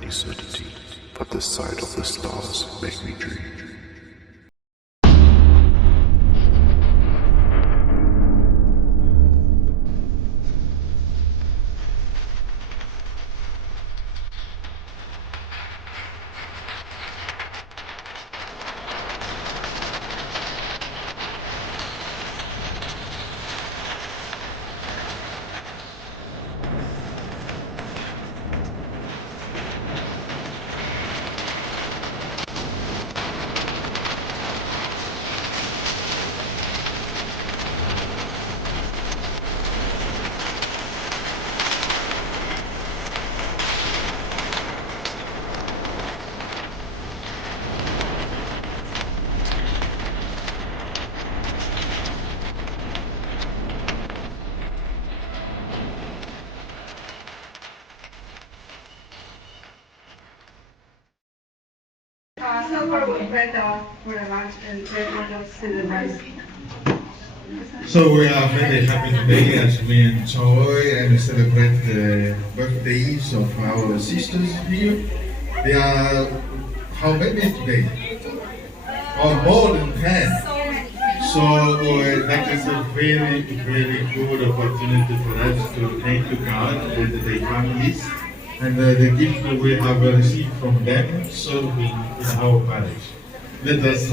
any certainty, but the sight of the stars make me dream. So we are very happy today as we enjoy and celebrate the birthdays of our sisters here. They are how many today? Oh, more than 10. So that is a very, very good opportunity for us to thank God with their families and the gift that we have received from them serving in our parish. Let us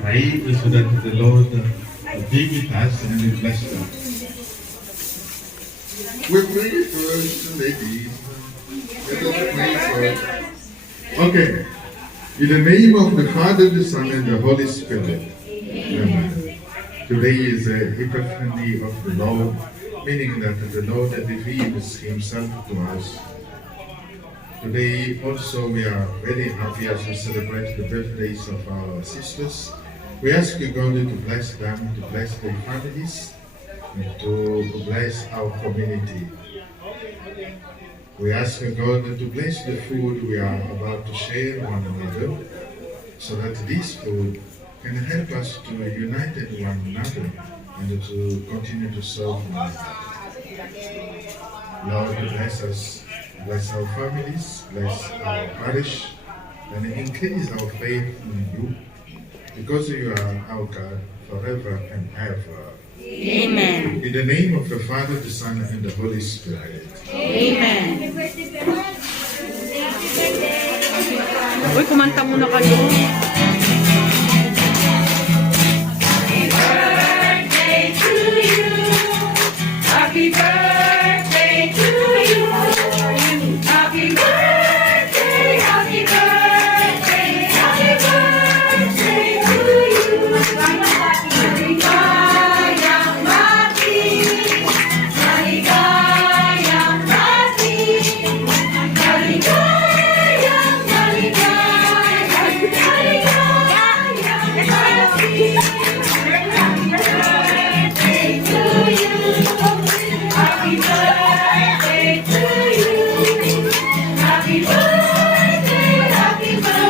pray so that the Lord be with us and bless us. We pray first, ladies. Let us pray first. Okay. In the name of the Father, the Son, and the Holy Spirit. Amen. Today is the Epiphany of the Lord, meaning that the Lord reveals Himself to us. Today also we are very happy as we celebrate the birthdays of our sisters. We ask God to bless them, to bless their families, and to bless our community. We ask God to bless the food we are about to share one another, so that this food can help us to unite one another and to continue to serve one another. Lord, bless us, bless our families, bless our parish, and increase our faith in you, because you are our God forever and ever. Amen. In the name of the Father, the Son, and the Holy Spirit. Amen. Uy, kumanta muna kayo. Happy birthday to you. Happy birthday, happy birthday, happy birthday to you. Maligayang mati, maligayang mati, maligayang, maligayang, maligayang mati. Happy birthday to you. Happy birthday to you. Happy birthday, happy birthday,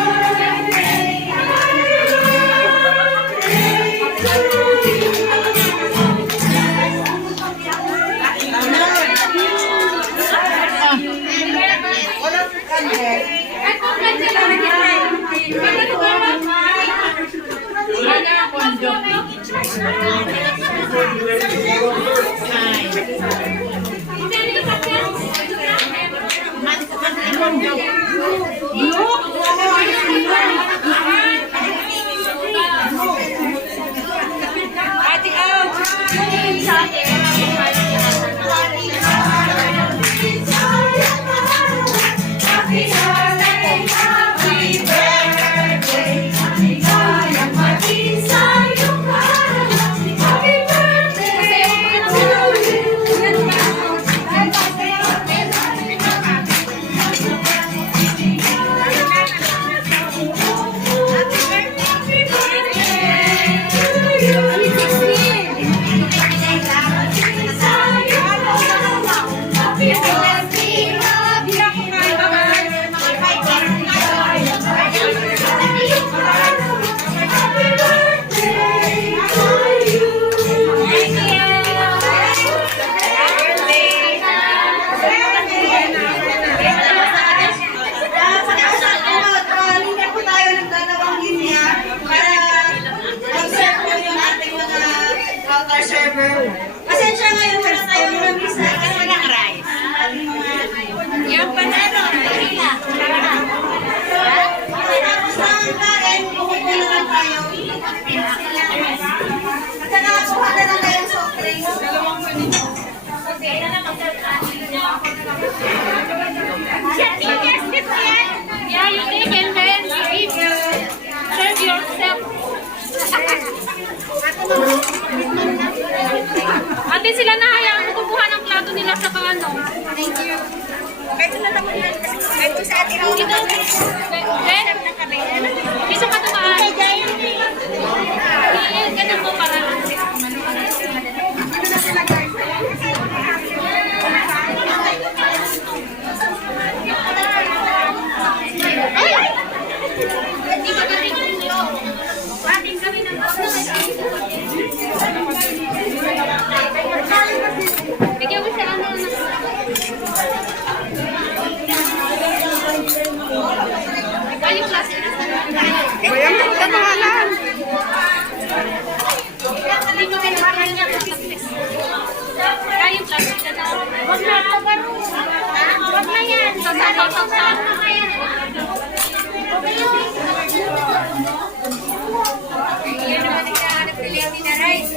Pasensya ngayon para tayo mag-isa. Kasi walang rice. Yung panalo, hila. Tapos ang kain, kukuha na lang tayo. At saka kuha na lang tayo soft drinks. Okay, na lang Yeah, you take and then you serve yourself. Ate, sila na hayaan mo kukuha ng plato nila sa ano. Thank you. Ito na naman yan. Ito sa atin. Ito. Ben, gusto ka tumaan? Ganun mo para. Hindi ba galing ito? Ating kami ng bigyan mo siya ano na. Ay, yung plastic. Bayan mo ka pangalan. Hindi ko kailangan niya sa plastic. Kaya yung plastic na. Wag na. Wag na yan. Sasaw-saw. Yan naman ang kahanap nila ni na rice.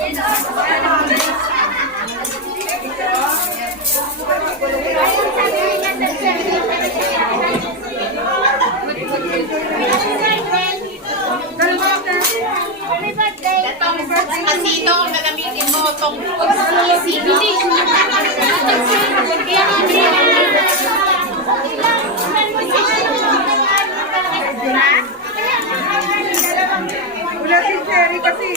Masito ang gagamitin mo itong Wala si Cherry kasi.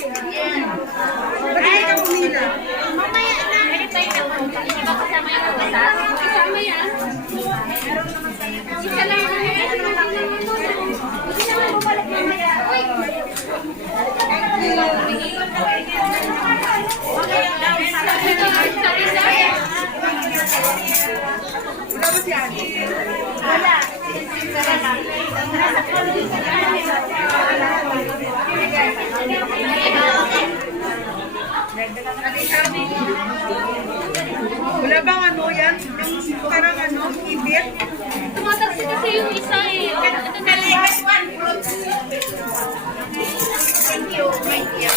Ba't hindi ka pumila? mamaya na. Hindi ba kasama yung kabatas? Kasama yan. Isa lang. Wala ba si Ate? Wala. Wala bang ano yan? Parang ano, ibit? Tumatalsik kasi yung isa eh. Ito na lang. Thank you. Thank you.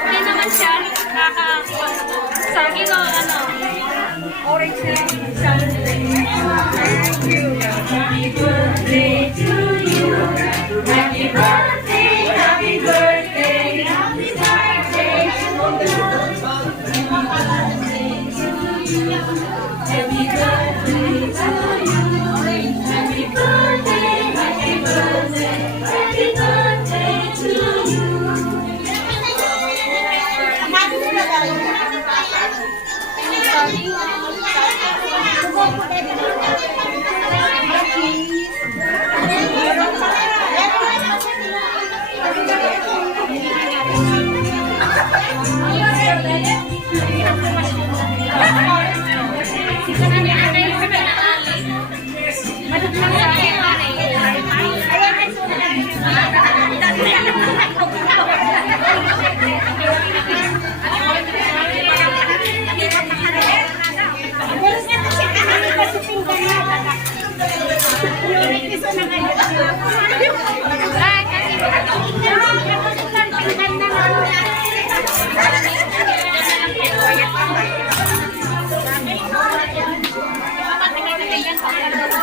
Hindi naman siya saging o ano. Orange na lang. Thank you. Happy birthday to you. Happy birthday, happy birthday, happy birthday to you. Happy birthday to you. Happy birthday, happy birthday, happy birthday to you.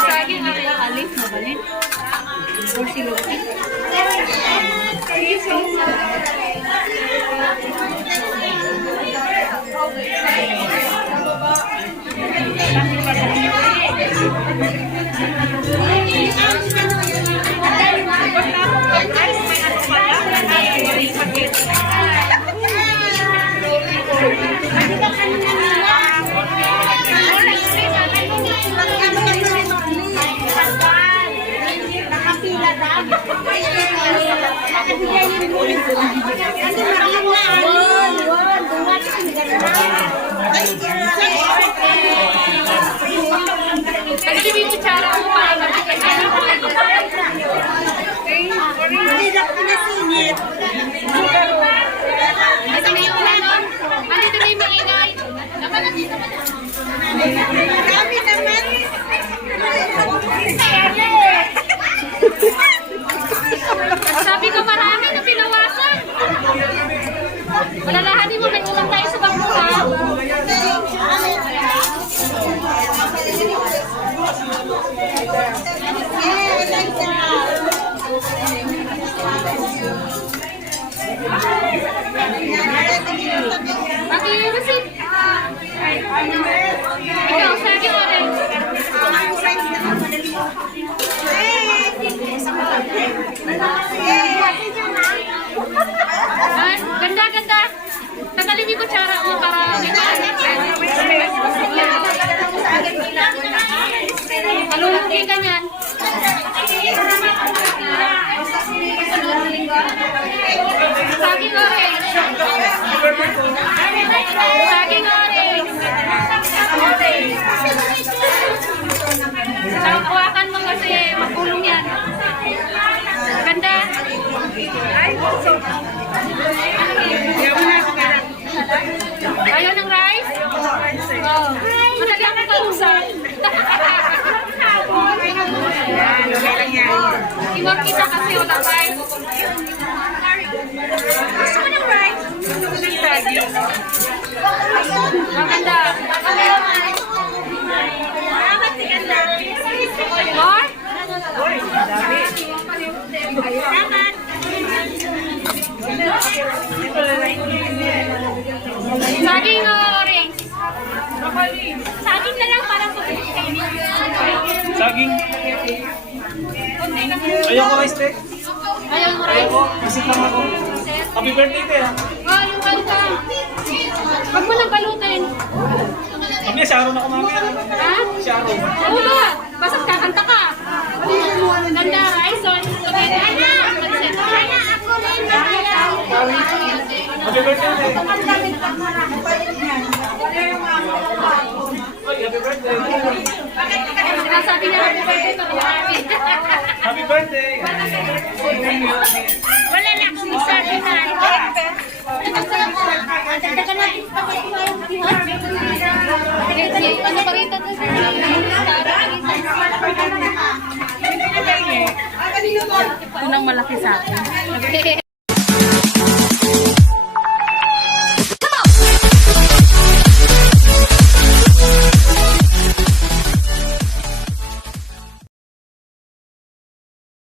Saging ang alif mo ba rin? O silupi? Pwede yung kutsara mo para Hindi na pinasingit. Ate May maingay. Naman na dito naman. Marami naman. Sabi ko marami na pinawasan. Malalahanin mo, may ulang tayo sa bangko ha. Pati yung receipt. Ikaw, saging orange. Ah, ganda, ganda. Tagalin mo yung kutsara mo para malulugi ka niyan. Saging orange. Saging orange. Hawakan mo kasi magulong yan. Ganda. Ayaw ng rice? Oh. Madali ako kausap. Iwag kita kasi wala rice. Gusto mo ng rice? Maganda. More? Saging orange. Saging na lang parang Saging. Ayoko rice, te. ayaw mo rice? Visit lang ako. Happy birthday, te. Oh, yung kalka. Huwag mo lang balutin. Mamaya, Sharon ako mamaya. Ha? Sharon. Oo ba? Basta kakanta ka. Ganda, rice on. Ana! Ana, ako rin. Happy birthday, te. Happy birthday. Sinasabi niya happy birthday pa marami. Happy birthday. Wala na akong isa din na. Ano pa rito? Unang malaki sa akin.